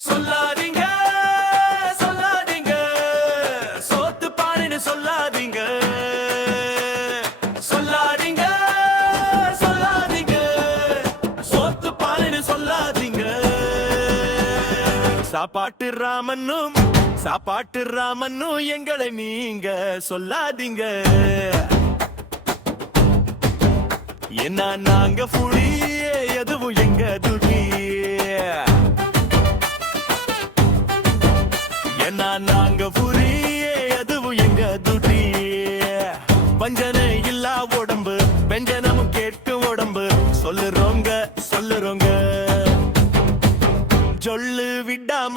சொல்லாதீங்க சொல்லாதீங்க. சோத்து பாருன்னு சொல்லாதீங்க. சொல்லாதீங்க சொல்லாதீங்க. சோத்து பாருன்னு சொல்லாதீங்க. சாப்பாட்டு ராமனும் சாப்பாட்டு ராமனும் எங்களை நீங்க சொல்லாதீங்க. என்ன நாங்க புளி எதுவும் எங்க துணி நாங்க புரியே அதுவும் எங்க துடி வஞ்சனை இல்லா உடம்பு வெஞ்சனமும் கேட்கும் உடம்பு. சொல்லுறோங்க சொல்லுறோங்க. சொல்லு விடாம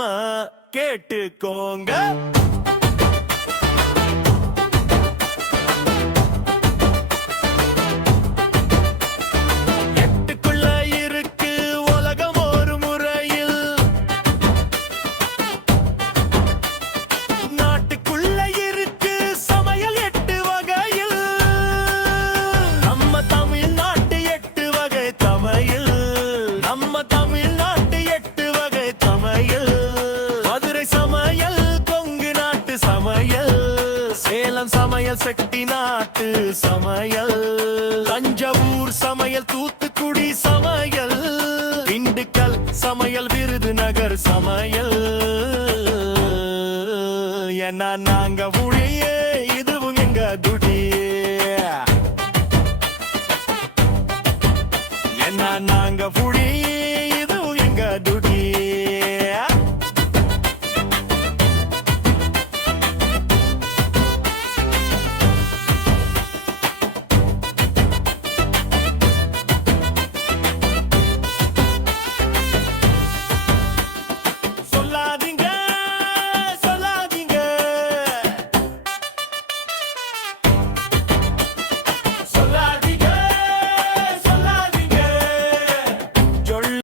கேட்டுக்கோங்க. சேலம் சமையல் சக்தி நாட்டு சமையல். தஞ்சாவூர் சமையல் தூத்துக்குடி சமையல். திண்டுக்கல் சமையல் விருதுநகர் சமையல். ஏன்னா நாங்க உழையே இதுவும் எங்க துடியே ஏன்னா நாங்க